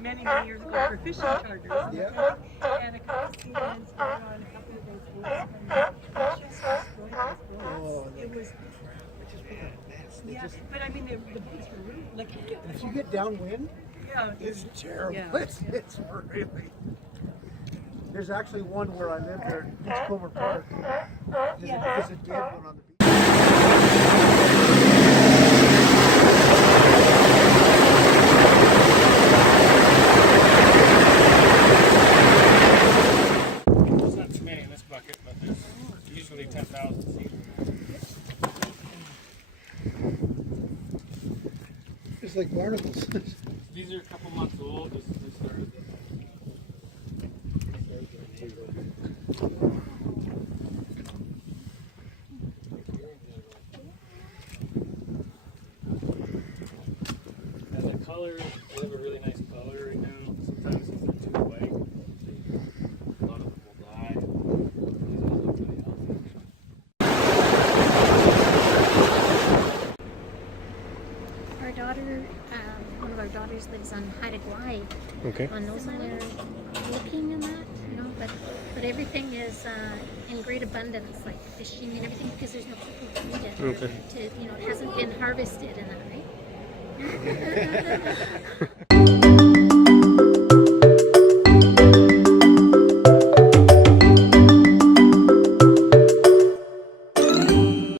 many, many years ago for fishing charters. Yeah. And a couple of seasons went on a couple of those boats and it just destroyed those boats. Oh, It was, yeah, but I mean, the boats were really, like, if you get downwind, yeah, it's terrible. Yeah. It's really. There's actually one where I live there, Beachcomber Park. There's a dead one on the beach. There's not too many in this bucket, but there's usually 10,000 seeds. It's like barnacles. These are a couple months old. Just started. And the color, they have a really nice color right now. Sometimes if they're too white, a lot of them will die. These all look really healthy. Our daughter, one of our daughters lives on Haida Gwaii. Okay. On those and they're looking and that, you know, but everything is in great abundance, like fishing and everything, because there's no people to eat it. Okay. You know, it hasn't been harvested and that, right?